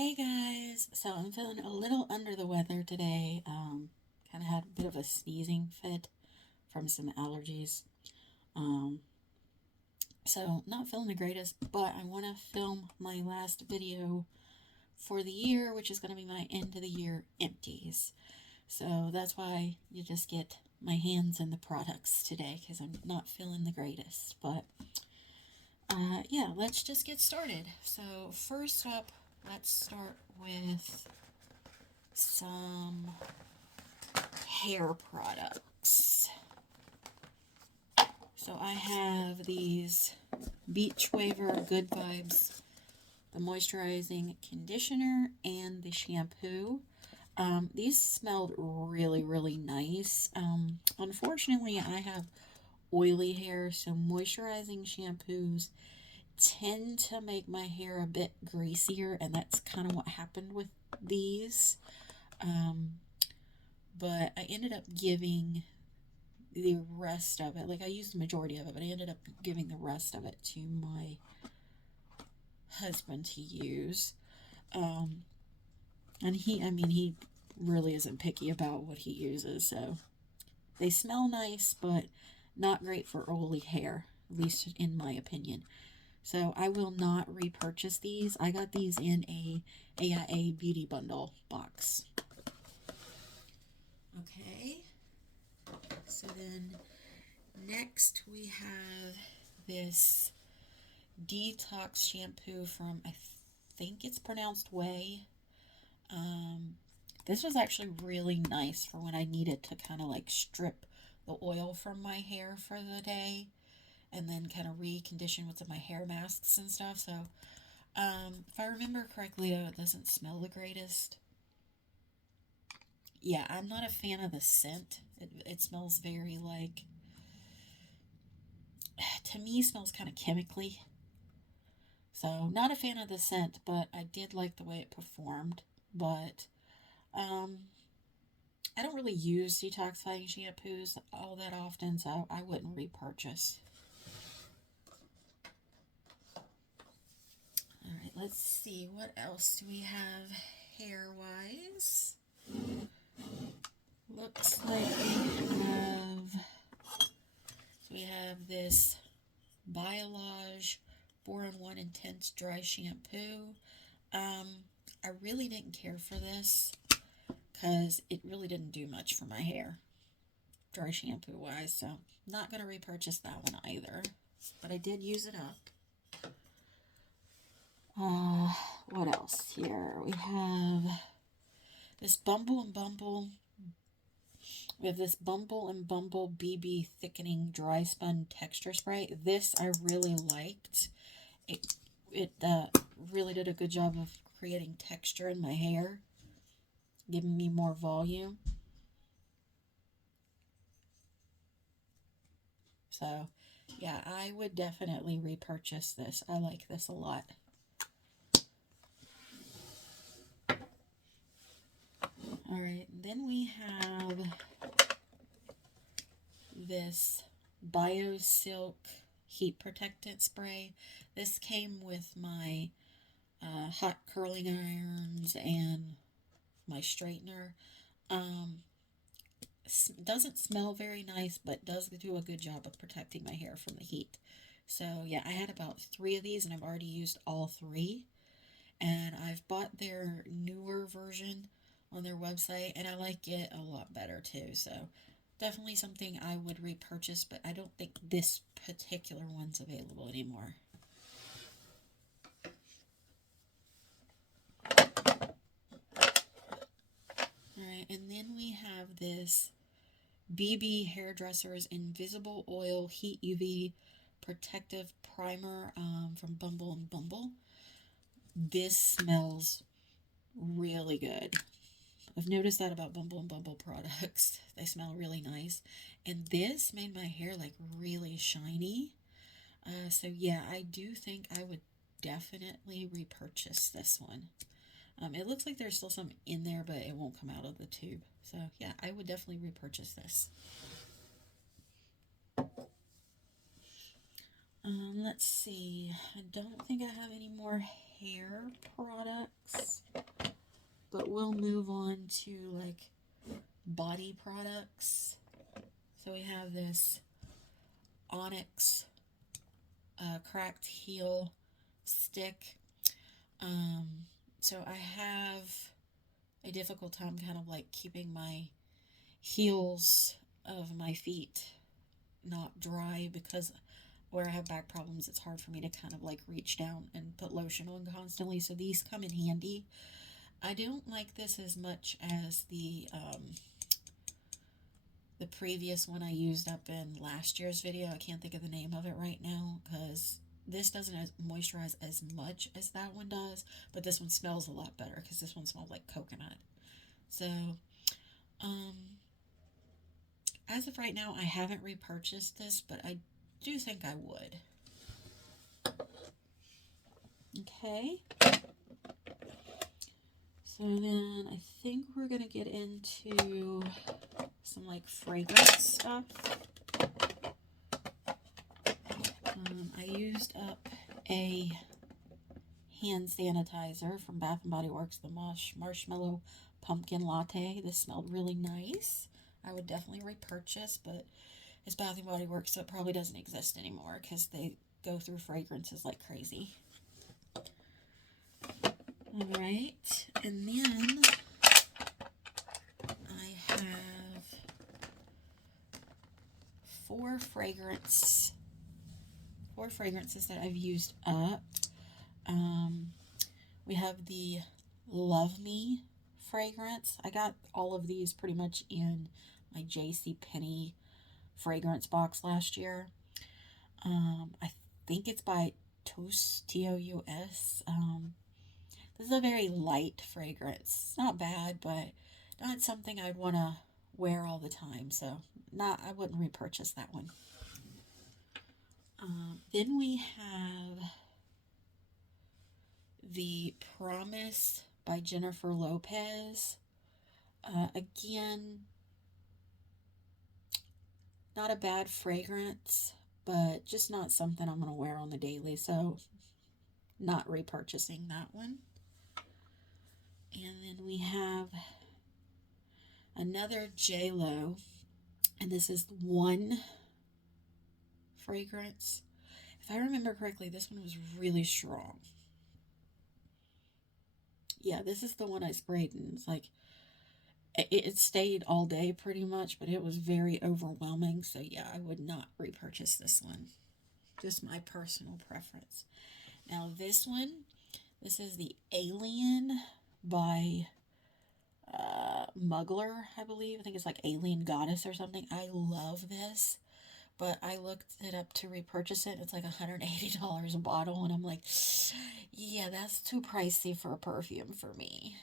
Hey guys, so I'm feeling a little under the weather today. Kind of had a bit of a sneezing fit from some allergies. Um, so not feeling the greatest, but I want to film my last video for the year, which is going to be my end of the year empties. So that's why you just get my hands in the products today because I'm not feeling the greatest. But yeah, let's just get started. So first up, let's start with some hair products. So I have these Beach Waver Good Vibes, the moisturizing conditioner and the shampoo. These smelled really, really nice. Unfortunately, I have oily hair, so moisturizing shampoos tend to make my hair a bit greasier, and that's kind of what happened with these. Um, but I ended up giving the rest of it, like I used the majority of it, but I ended up giving the rest of it to my husband to use. Um, and he really isn't picky about what he uses, so they smell nice, but not great for oily hair, at least in my opinion. So I will not repurchase these. I got these in a AIA Beauty Bundle box. Okay, so then next we have this detox shampoo from, I think it's pronounced Way. Um, this was actually really nice for when I needed to kind of like strip the oil from my hair for the day and then kind of recondition with my hair masks and stuff. So, if I remember correctly, it doesn't smell the greatest. Yeah, I'm not a fan of the scent. It smells very like, to me, smells kind of chemically. So, not a fan of the scent, but I did like the way it performed. But, um, I don't really use detoxifying shampoos all that often, so I wouldn't repurchase. All right, let's see. What else do we have hair-wise? Looks like we have this Biolage 4-in-1 Intense Dry Shampoo. I really didn't care for this because it really didn't do much for my hair, dry shampoo wise, so not going to repurchase that one either. But I did use it up. Uh, what else here? We have this Bumble and Bumble. We have this Bumble and Bumble BB Thickening Dry Spun Texture Spray. This I really liked. It really did a good job of creating texture in my hair, giving me more volume. So, yeah, I would definitely repurchase this. I like this a lot. All right, then we have this BioSilk Heat Protectant Spray. This came with my hot curling irons and my straightener. Um, doesn't smell very nice, but does do a good job of protecting my hair from the heat. So yeah, I had about 3 of these and I've already used all 3. And I've bought their newer version on their website and I like it a lot better too. So definitely something I would repurchase, but I don't think this particular one's available anymore. Alright, and then we have this BB Hairdressers Invisible Oil Heat UV Protective Primer from Bumble and Bumble. This smells really good. I've noticed that about Bumble and Bumble products. They smell really nice. And this made my hair like really shiny. So yeah, I do think I would definitely repurchase this one. It looks like there's still some in there, but it won't come out of the tube. So yeah, I would definitely repurchase this. Let's see. I don't think I have any more hair products, but we'll move on to like body products. So we have this Onyx cracked heel stick. So I have a difficult time kind of like keeping my heels of my feet not dry, because where I have back problems, it's hard for me to kind of like reach down and put lotion on constantly. So these come in handy. I don't like this as much as the previous one I used up in last year's video. I can't think of the name of it right now because this doesn't moisturize as much as that one does, but this one smells a lot better because this one smelled like coconut. So, as of right now, I haven't repurchased this, but I do think I would. Okay. So then I think we're going to get into some like fragrance stuff. I used up a hand sanitizer from Bath & Body Works, the Marshmallow Pumpkin Latte. This smelled really nice. I would definitely repurchase, but it's Bath & Body Works, so it probably doesn't exist anymore because they go through fragrances like crazy. Alright, and then I have 4 fragrances that I've used up. We have the Love Me fragrance. I got all of these pretty much in my JCPenney fragrance box last year. I think it's by Tous, Tous. This is a very light fragrance. It's not bad, but not something I'd want to wear all the time. So I wouldn't repurchase that one. Then we have the Promise by Jennifer Lopez. Again, not a bad fragrance, but just not something I'm going to wear on the daily. So not repurchasing that one. And then we have another J.Lo, and this is One fragrance. If I remember correctly, this one was really strong. Yeah, this is the one I sprayed, and it's like, it stayed all day pretty much, but it was very overwhelming. So yeah, I would not repurchase this one. Just my personal preference. Now this is the Alien by Mugler, I believe. I think it's like Alien Goddess or something. I love this, but I looked it up to repurchase it. It's like $180 a bottle, and I'm like, yeah, that's too pricey for a perfume for me.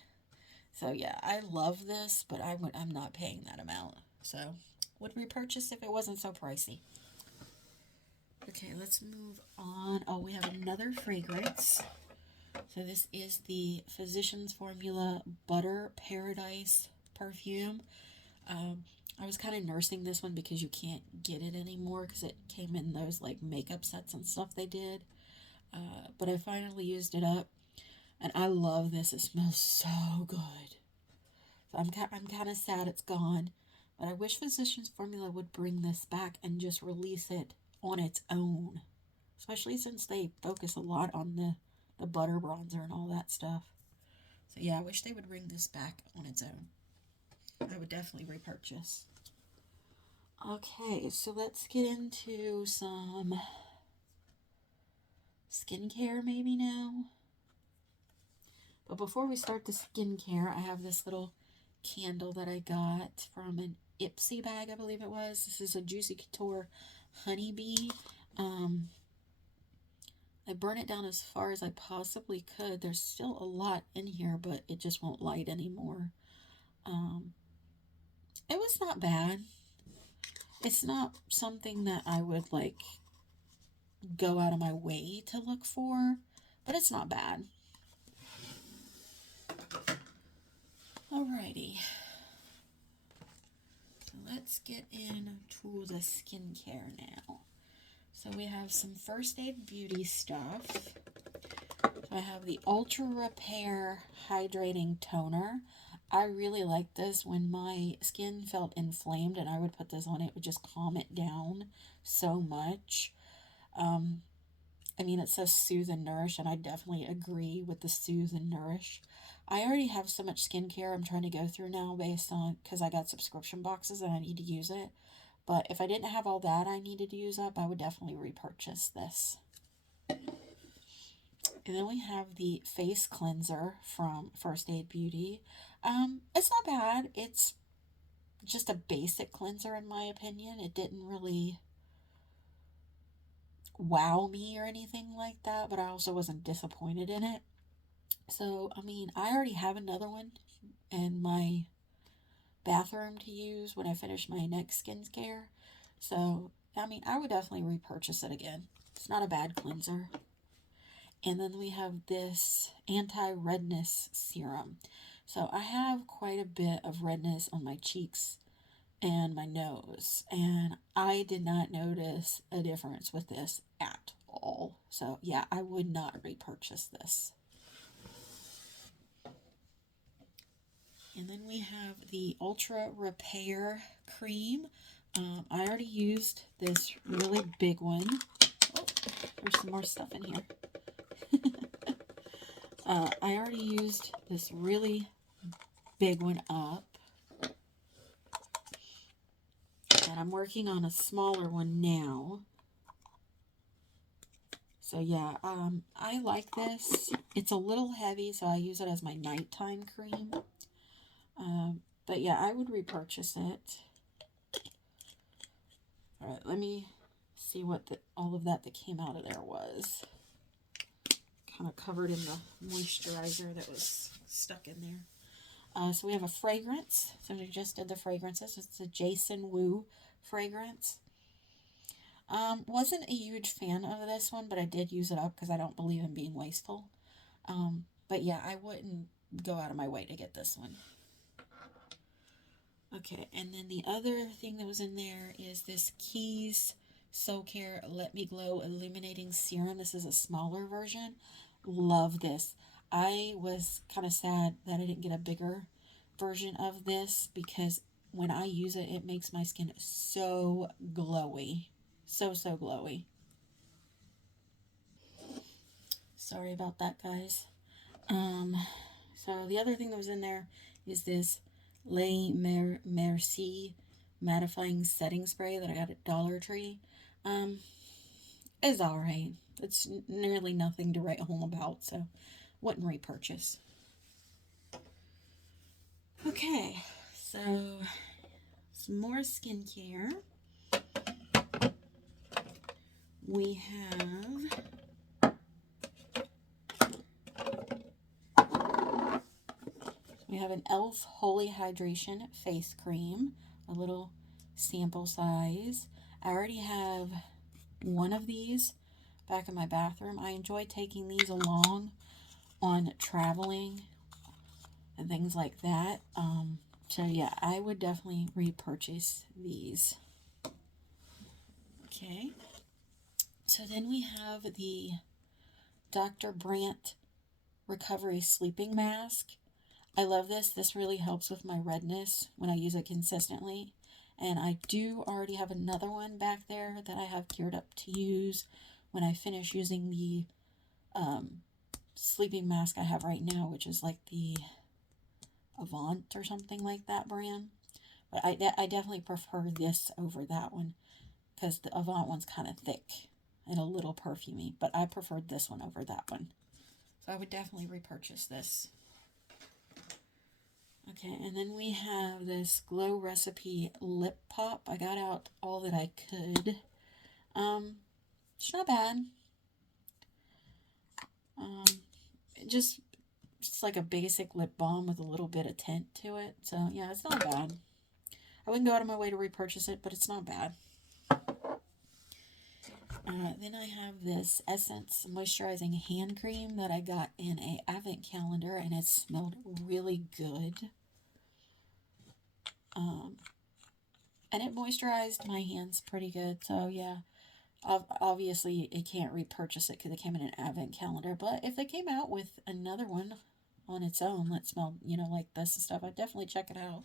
So yeah, I love this, but I'm not paying that amount. So would repurchase if it wasn't so pricey. Okay, let's move on. Oh, we have another fragrance. So this is the Physicians Formula Butter Paradise perfume. I was kind of nursing this one because you can't get it anymore because it came in those like makeup sets and stuff they did. But I finally used it up, and I love this. It smells so good. So I'm kind of sad it's gone, but I wish Physicians Formula would bring this back and just release it on its own, especially since they focus a lot on the butter bronzer and all that stuff. So yeah, I wish they would bring this back on its own. I would definitely repurchase. Okay, so let's get into some skincare maybe now. But before we start the skincare, I have this little candle that I got from an Ipsy bag, I believe it was. This is a Juicy Couture Honeybee. I burn it down as far as I possibly could. There's still a lot in here, but it just won't light anymore. It was not bad. It's not something that I would like go out of my way to look for, but it's not bad. Alrighty. So let's get into the skincare now. So we have some First Aid Beauty stuff. So I have the Ultra Repair Hydrating Toner. I really like this. When my skin felt inflamed and I would put this on, it would just calm it down so much. Um, I mean, it says soothe and nourish, and I definitely agree with the soothe and nourish. I already have so much skincare I'm trying to go through now based on because I got subscription boxes and I need to use it. But if I didn't have all that I needed to use up, I would definitely repurchase this. And then we have the face cleanser from First Aid Beauty. It's not bad. It's just a basic cleanser in my opinion. It didn't really wow me or anything like that, but I also wasn't disappointed in it. So, I mean, I already have another one in my bathroom to use when I finish my next skincare. So, I mean, I would definitely repurchase it again. It's not a bad cleanser. And then we have this anti-redness serum. So I have quite a bit of redness on my cheeks and my nose, and I did not notice a difference with this at all. So yeah, I would not repurchase this. And then we have the Ultra Repair Cream. I already used this really big one. Oh, there's some more stuff in here. I already used this really big one up. And I'm working on a smaller one now. So yeah, I like this. It's a little heavy, so I use it as my nighttime cream. But yeah, I would repurchase it. All right, let me see what all of that came out of there was. Kind of covered in the moisturizer that was stuck in there. So we have a fragrance. So we just did the fragrances. It's a Jason Wu fragrance. Wasn't a huge fan of this one, but I did use it up because I don't believe in being wasteful. But yeah, I wouldn't go out of my way to get this one. Okay, and then the other thing that was in there is this Keys So Care Let Me Glow Illuminating Serum. This is a smaller version. Love this. I was kind of sad that I didn't get a bigger version of this because when I use it, it makes my skin so glowy. So glowy. Sorry about that, guys. So the other thing that was in there is this Le Merci mattifying setting spray that I got at Dollar Tree. It's alright. It's nearly nothing to write home about, so wouldn't repurchase. Okay, so some more skincare. We have an e.l.f. Holy Hydration Face Cream, a little sample size. I already have one of these back in my bathroom. I enjoy taking these along on traveling and things like that. So yeah, I would definitely repurchase these. Okay. So then we have the Dr. Brandt Recovery Sleeping Mask. I love this. This really helps with my redness when I use it consistently. And I do already have another one back there that I have geared up to use when I finish using the sleeping mask I have right now, which is like the Avant or something like that brand. But I definitely prefer this over that one because the Avant one's kind of thick and a little perfumey. But I preferred this one over that one. So I would definitely repurchase this. Okay, and then we have this Glow Recipe Lip Pop. I got out all that I could. It's not bad. Just like a basic lip balm with a little bit of tint to it. So, yeah, it's not bad. I wouldn't go out of my way to repurchase it, but it's not bad. Then I have this Essence Moisturizing Hand Cream that I got in a advent calendar, and it smelled really good. And it moisturized my hands pretty good. So, yeah, Obviously, it can't repurchase it because it came in an advent calendar. But if they came out with another one on its own that smelled, like this and stuff, I'd definitely check it out.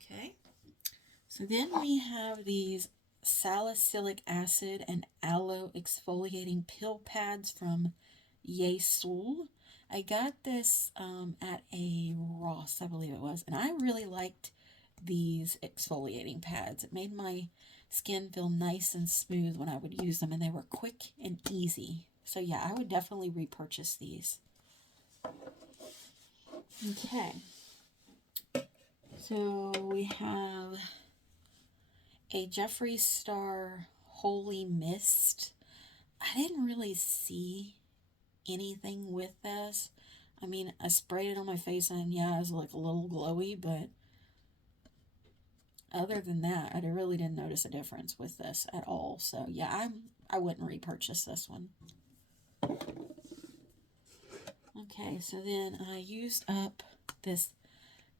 Okay. So then we have these salicylic acid and aloe exfoliating pill pads from Year. I got this at a Ross, I believe it was, and I really liked these exfoliating pads. It made my skin feel nice and smooth when I would use them, and they were quick and easy. So yeah, I would definitely repurchase these. Okay. So we have a Jeffree Star Holy Mist. I didn't really see anything with this. I mean, I sprayed it on my face and yeah, it was like a little glowy, but other than that, I really didn't notice a difference with this at all. So yeah, I wouldn't repurchase this one. Okay, so then I used up this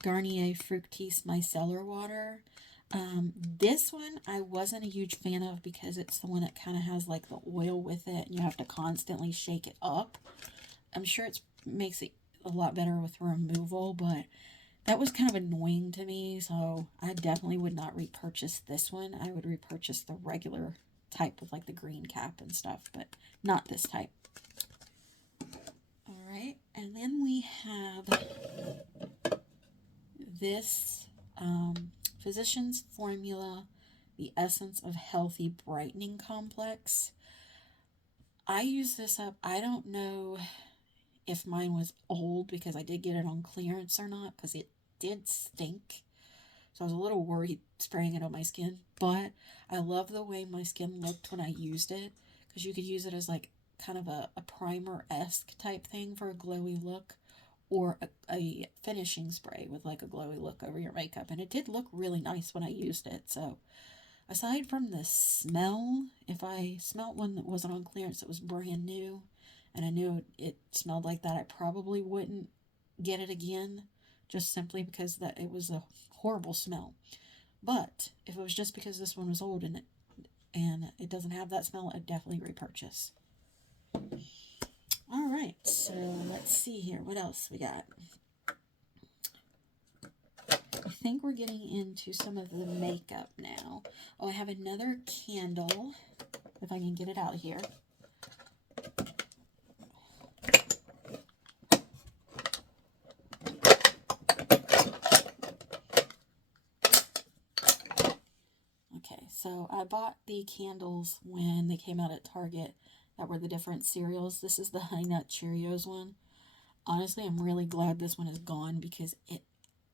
Garnier Fructis Micellar Water. This one I wasn't a huge fan of because it's the one that kind of has like the oil with it and you have to constantly shake it up. I'm sure it makes it a lot better with removal, but that was kind of annoying to me, so I definitely would not repurchase this one. I would repurchase the regular type with like the green cap and stuff, but not this type. All right, and then we have this Physicians Formula, the Essence of Healthy Brightening Complex. I use this up. I don't know if mine was old because I did get it on clearance or not, because it did stink. So I was a little worried spraying it on my skin. But I love the way my skin looked when I used it, because you could use it as like kind of a primer-esque type thing for a glowy look, or a finishing spray with like a glowy look over your makeup. And it did look really nice when I used it. So aside from the smell, if I smelled one that wasn't on clearance that was brand new, and I knew it smelled like that, I probably wouldn't get it again, just simply because that it was a horrible smell. But if it was just because this one was old and it doesn't have that smell, I'd definitely repurchase. All right, so let's see here. What else we got? I think we're getting into some of the makeup now. Oh, I have another candle, if I can get it out here. Okay, so I bought the candles when they came out at Target that were the different cereals. This is the Honey Nut Cheerios one. Honestly, I'm really glad this one is gone because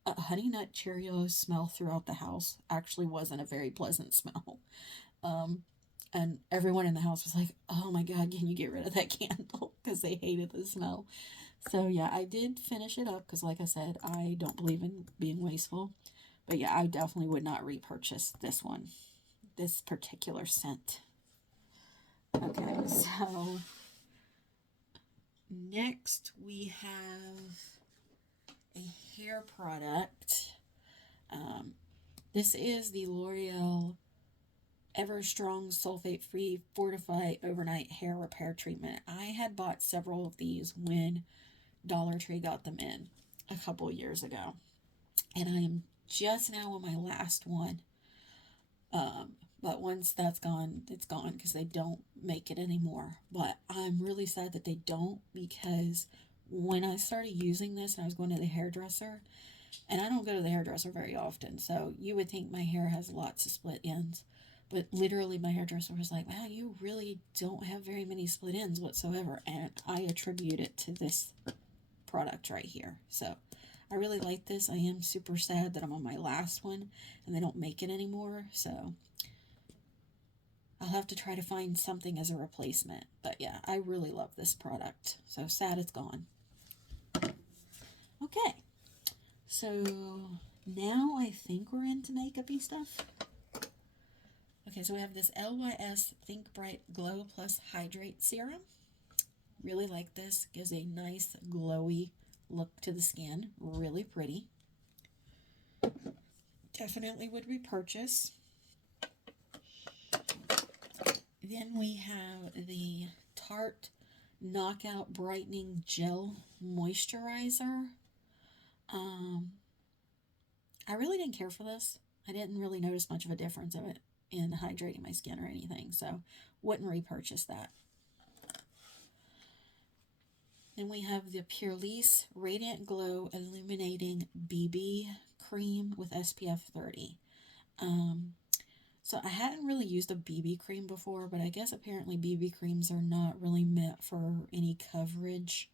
Honey Nut Cheerios smell throughout the house actually wasn't a very pleasant smell. And everyone in the house was like, oh my God, can you get rid of that candle? Because they hated the smell. So yeah, I did finish it up because like I said, I don't believe in being wasteful. But yeah, I definitely would not repurchase this one, this particular scent. Okay, so next we have a hair product. This is the L'Oreal Ever Strong Sulfate Free Fortify Overnight Hair Repair Treatment. I had bought several of these when Dollar Tree got them in a couple years ago. And I am just now on my last one. But once that's gone, it's gone because they don't make it anymore. But I'm really sad that they don't, because when I started using this and I was going to the hairdresser, and I don't go to the hairdresser very often, so you would think my hair has lots of split ends. But literally my hairdresser was like, wow, you really don't have very many split ends whatsoever. And I attribute it to this product right here. So I really like this. I am super sad that I'm on my last one and they don't make it anymore. So I'll have to try to find something as a replacement. But yeah, I really love this product. So sad it's gone. Okay. So now I think we're into makeup-y stuff. Okay, so we have this LYS Think Bright Glow Plus Hydrate Serum. Really like this. Gives a nice glowy look to the skin. Really pretty. Definitely would repurchase. then we have the Tarte Knockout Brightening Gel Moisturizer. I really didn't care for this. I didn't really notice much of a difference of it in hydrating my skin or anything, so wouldn't repurchase that. Then we have the Purlisse Radiant Glow Illuminating BB Cream with SPF 30. So I hadn't really used a BB cream before, but I guess apparently BB creams are not really meant for any coverage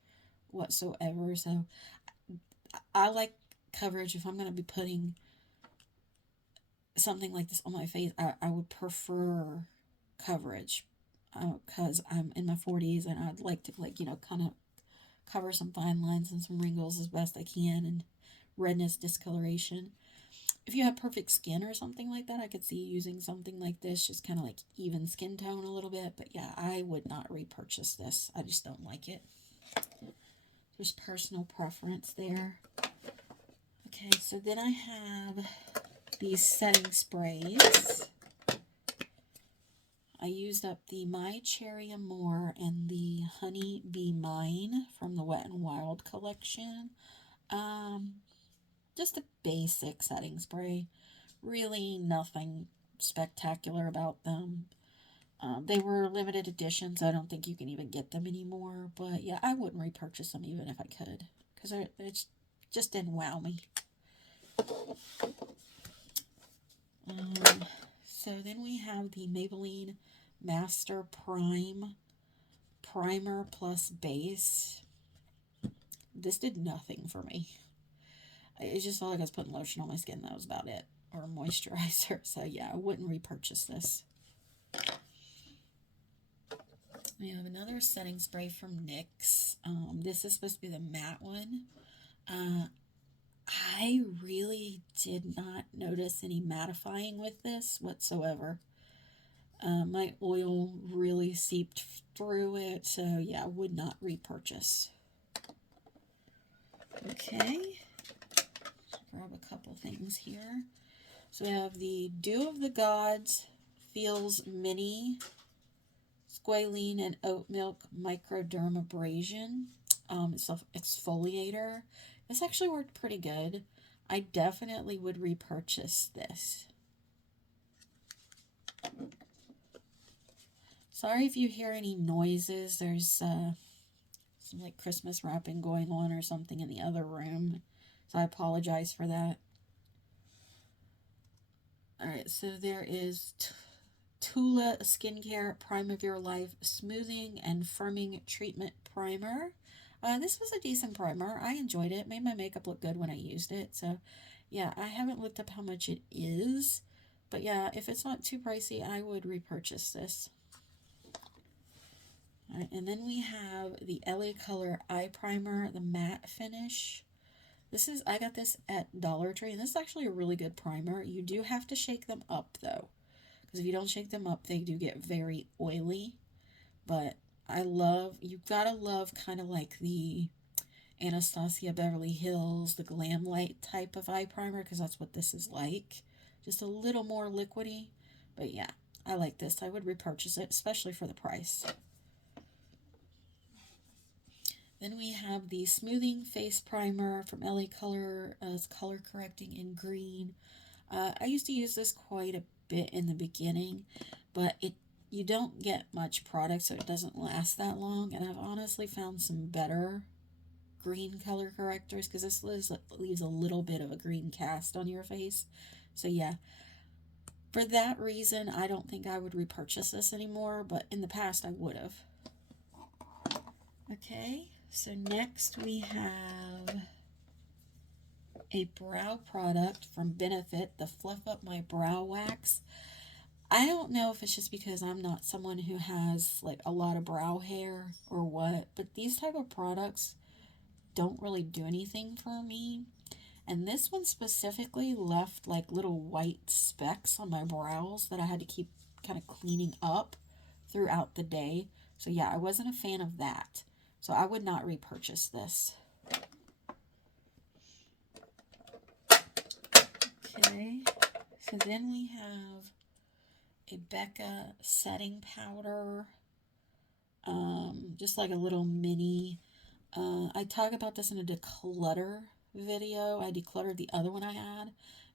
whatsoever. So I like coverage. If I'm going to be putting something like this on my face, I would prefer coverage because I'm in my 40s and I'd like to, like, kind of cover some fine lines and some wrinkles as best I can, and redness, discoloration. If you have perfect skin or something like that, I could see using something like this, just kind of like even skin tone a little bit. But yeah, I would not repurchase this. I just don't like it. There's personal preference there. Okay, so then I have these setting sprays. I used up the My Cherry Amour and the Honey Bee Mine from the Wet n Wild collection. Just a basic setting spray. Really nothing spectacular about them. They were limited editions. I don't think you can even get them anymore. But yeah, I wouldn't repurchase them even if I could, because it just didn't wow me. So then we have the Maybelline Master Prime Primer Plus Base. This did nothing for me. It just felt like I was putting lotion on my skin. That was about it. Or moisturizer. So yeah, I wouldn't repurchase this. We have another setting spray from NYX. This is supposed to be the matte one. I really did not notice any mattifying with this whatsoever. My oil really seeped through it, so yeah, I would not repurchase. Okay, grab a couple things here. So we have the Dew of the Gods Feels Mini Squalene and Oat Milk Microdermabrasion. It's an exfoliator. This actually worked pretty good. I definitely would repurchase this. Sorry if you hear any noises. There's some like Christmas wrapping going on or something in the other room. So I apologize for that. Alright, so there is Tula Skincare Prime of Your Life Smoothing and Firming Treatment Primer. This was a decent primer. I enjoyed it. Made my makeup look good when I used it. So, yeah, I haven't looked up how much it is. But, yeah, if it's not too pricey, I would repurchase this. All right, and then we have the LA Color Eye Primer, the matte finish. I got this at Dollar Tree, and this is actually a really good primer. You do have to shake them up, though. Because if you don't shake them up, they do get very oily. But you gotta love kind of like the Anastasia Beverly Hills, the Glam Light type of eye primer, because that's what this is like. Just a little more liquidy. But yeah, I like this. I would repurchase it, especially for the price. Then we have the Smoothing Face Primer from LA Color. It's color correcting in green. I used to use this quite a bit in the beginning, but you don't get much product, so it doesn't last that long. And I've honestly found some better green color correctors, because this leaves a little bit of a green cast on your face. So yeah, for that reason, I don't think I would repurchase this anymore, but in the past I would have. Okay, so next we have a brow product from Benefit, the Fluff Up My Brow Wax. I don't know if it's just because I'm not someone who has like a lot of brow hair or what, but these type of products don't really do anything for me. And this one specifically left like little white specks on my brows that I had to keep kind of cleaning up throughout the day. So yeah, I wasn't a fan of that. So I would not repurchase this. Okay, so then we have a Becca setting powder, just like a little mini. I talk about this in a declutter video. I decluttered the other one I had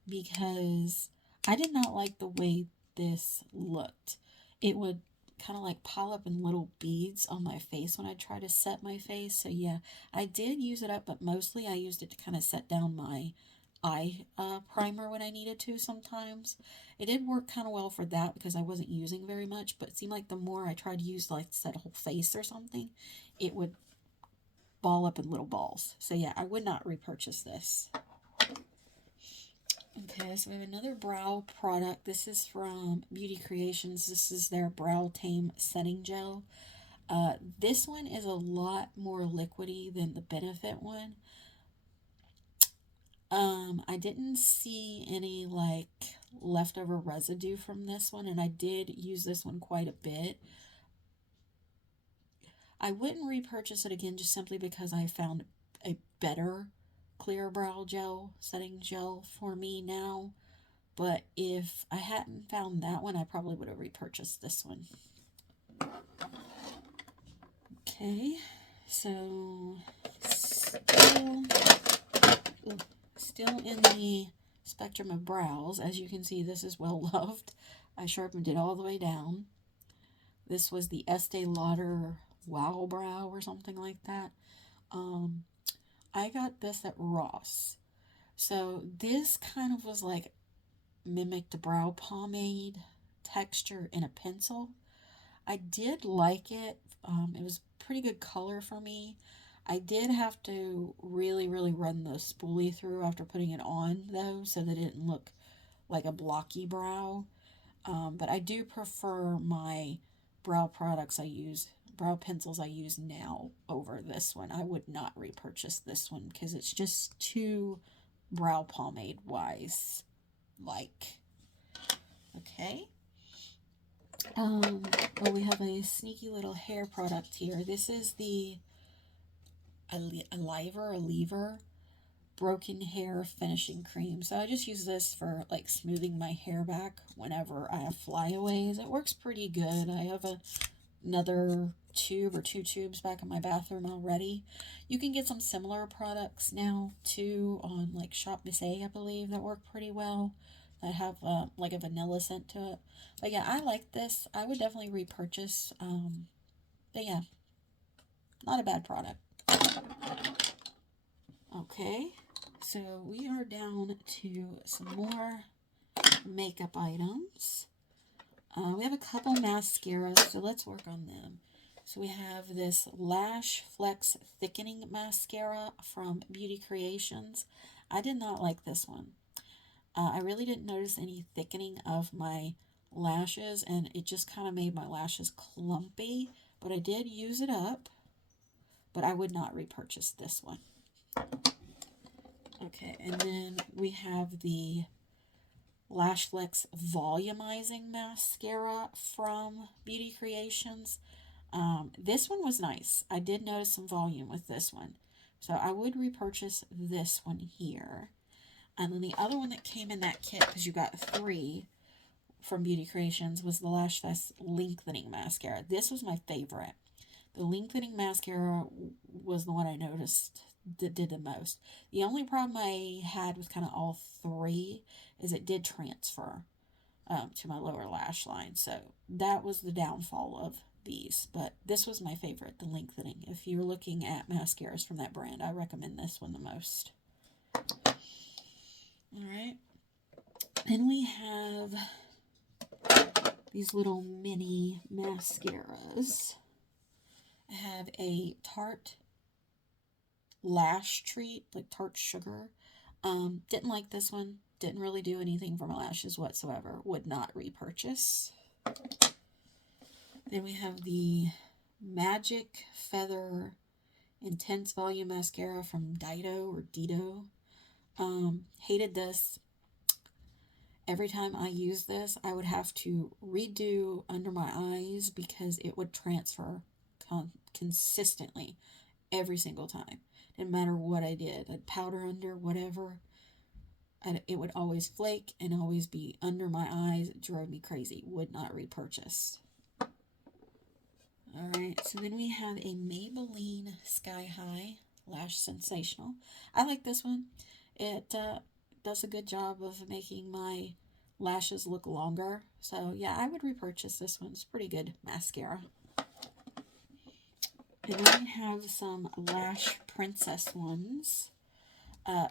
because I did not like the way this looked. It would kind of like pile up in little beads on my face when I try to set my face. So yeah, I did use it up, but mostly I used it to kind of set down my eye primer when I needed to sometimes. It did work kind of well for that because I wasn't using very much, but it seemed like the more I tried to use like set whole face or something, it would ball up in little balls. So yeah, I would not repurchase this. Okay, so we have another brow product. This is from Beauty Creations. This is their Brow Tame Setting Gel. This one is a lot more liquidy than the Benefit one. I didn't see any like leftover residue from this one, and I did use this one quite a bit. I wouldn't repurchase it again just simply because I found a better clear brow gel, setting gel for me now. But if I hadn't found that one, I probably would have repurchased this one. Okay, so still in the spectrum of brows. As you can see, this is well loved. I sharpened it all the way down. This was the Estee Lauder Wow Brow or something like that. I got this at Ross. So this kind of was like mimicked a brow pomade texture in a pencil. I did like it. It was pretty good color for me. I did have to really, really run the spoolie through after putting it on, though, so that it didn't look like a blocky brow. But I do prefer my brow products I use, brow pencils I use now over this one. I would not repurchase this one because it's just too brow pomade wise. Like, okay. Well, we have a sneaky little hair product here. This is the Aliver Broken Hair Finishing Cream. So I just use this for like smoothing my hair back whenever I have flyaways. It works pretty good. I have another tube or 2 tubes back in my bathroom already. You can get some similar products now too on like Shop Miss A, I believe, that work pretty well. That have like a vanilla scent to it. But yeah, I like this. I would definitely repurchase. But yeah, not a bad product. Okay, so we are down to some more makeup items. We have a couple mascaras, so let's work on them. So we have this Lash Flex Thickening Mascara from Beauty Creations. I did not like this one. I really didn't notice any thickening of my lashes, and it just kind of made my lashes clumpy. But I did use it up, but I would not repurchase this one. Okay, and then we have the Lash Flex Volumizing Mascara from Beauty Creations. This one was nice. I did notice some volume with this one. So I would repurchase this one here. And then the other one that came in that kit, because you got 3 from Beauty Creations, was the Lash Flex Lengthening Mascara. This was my favorite. The lengthening mascara was the one I noticed that did the most. The only problem I had with kind of all 3 is it did transfer to my lower lash line. So that was the downfall of these. But this was my favorite, the lengthening. If you're looking at mascaras from that brand, I recommend this one the most. Alright. Then we have these little mini mascaras. I have a Tarte Lash Treat, like Tarte Sugar. Didn't like this one. Didn't really do anything for my lashes whatsoever. Would not repurchase. Then we have the Magic Feather Intense Volume Mascara from Dido. Hated this. Every time I use this, I would have to redo under my eyes because it would transfer consistently every single time. Didn't matter what I did. I'd powder under, whatever. it would always flake and always be under my eyes. It drove me crazy. Would not repurchase. Alright, so then we have a Maybelline Sky High Lash Sensational. I like this one. It does a good job of making my lashes look longer. So yeah, I would repurchase this one. It's pretty good mascara. And then we have some Lash Princess ones.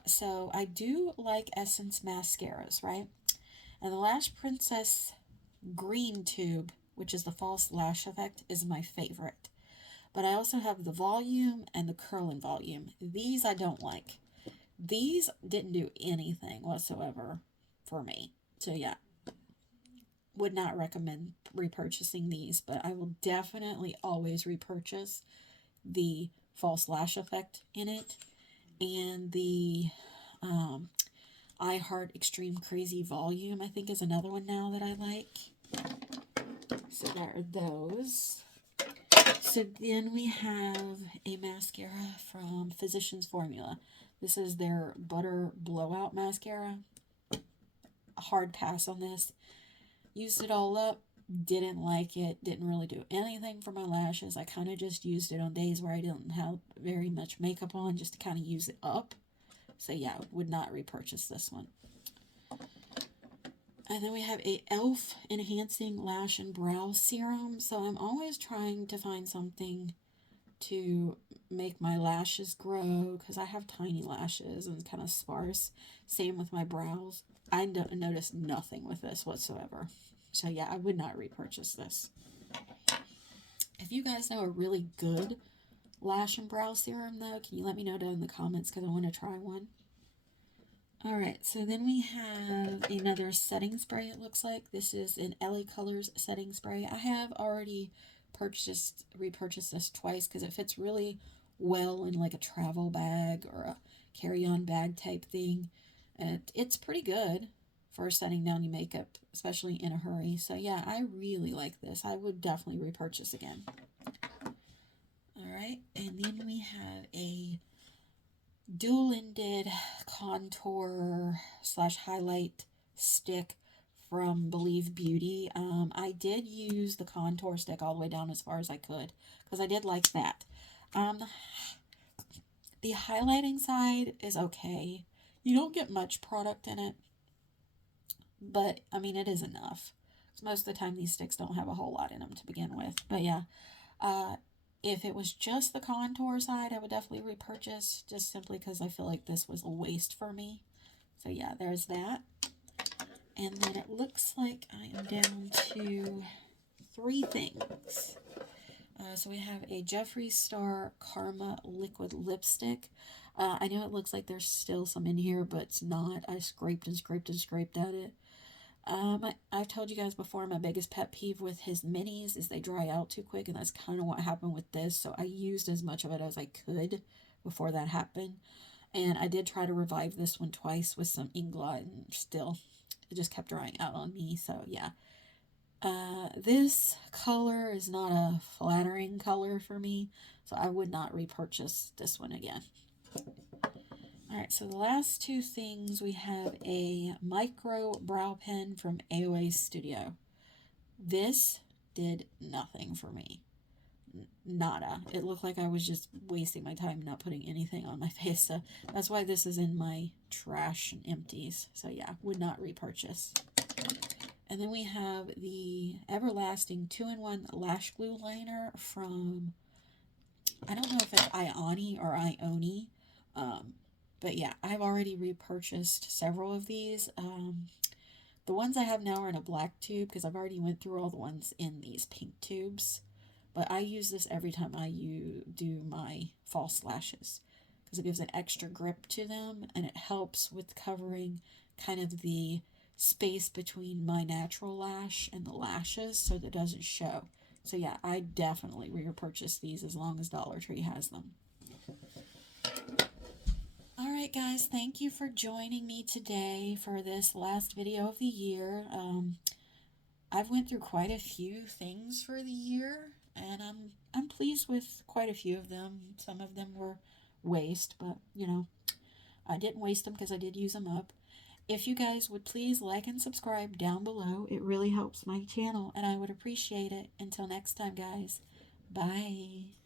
So I do like Essence mascaras, right? And the Lash Princess green tube, which is the false lash effect, is my favorite. But I also have the volume and the curling volume. These I don't like. These didn't do anything whatsoever for me. So yeah, would not recommend repurchasing these, but I will definitely always repurchase the false lash effect in it and the I Heart Extreme Crazy Volume, I think, is another one now that I like. So there are those. So then we have a mascara from Physicians Formula. This is their Butter Blowout Mascara. A hard pass on this. Used it all up. Didn't like it. Didn't really do anything for my lashes. I kind of just used it on days where I didn't have very much makeup on, just to kind of use it up. So yeah, would not repurchase this one. And then we have a e.l.f. Enhancing Lash and Brow Serum. So I'm always trying to find something to make my lashes grow, because I have tiny lashes and kind of sparse. Same with my brows. I noticed nothing with this whatsoever. So yeah, I would not repurchase this. If you guys know a really good lash and brow serum, though, can you let me know down in the comments, because I want to try one. Alright, so then we have another setting spray, it looks like. This is an LA Colors setting spray. I have already repurchased this twice, because it fits really well in like a travel bag or a carry-on bag type thing. And it's pretty good for setting down your makeup, especially in a hurry. So yeah, I really like this. I would definitely repurchase again. Alright, and then we have a dual-ended contour / highlight stick from Believe Beauty. I did use the contour stick all the way down as far as I could, because I did like that. The highlighting side is okay. You don't get much product in it, but I mean, it is enough. So most of the time these sticks don't have a whole lot in them to begin with. But yeah, if it was just the contour side, I would definitely repurchase, just simply because I feel like this was a waste for me. So yeah, there's that. And then it looks like I am down to 3 things. So we have a Jeffree Star Karma Liquid Lipstick. I know it looks like there's still some in here, but it's not. I scraped and scraped and scraped at it. I've told you guys before, my biggest pet peeve with his minis is they dry out too quick, and that's kind of what happened with this. So I used as much of it as I could before that happened. And I did try to revive this one twice with some Inglot, and still, it just kept drying out on me. So yeah. This color is not a flattering color for me, so I would not repurchase this one again. Alright, so the last 2 things, we have a micro brow pen from AOA Studio. This did nothing for me. Nada. It looked like I was just wasting my time not putting anything on my face, so that's why this is in my trash and empties. So yeah, would not repurchase. And then we have the Everlasting 2-in-1 Lash Glue Liner from, I don't know if it's Ioni or Ioni, but yeah, I've already repurchased several of these. The ones I have now are in a black tube, because I've already went through all the ones in these pink tubes. But I use this every time I do my false lashes, because it gives an extra grip to them, and it helps with covering kind of the space between my natural lash and the lashes, so that it doesn't show. So yeah, I definitely repurchase these as long as Dollar Tree has them. Alright guys, thank you for joining me today for this last video of the year. I've went through quite a few things for the year, and I'm pleased with quite a few of them. Some of them were waste, but you know, I didn't waste them because I did use them up. If you guys would please like and subscribe down below, it really helps my channel and I would appreciate it. Until next time, guys. Bye.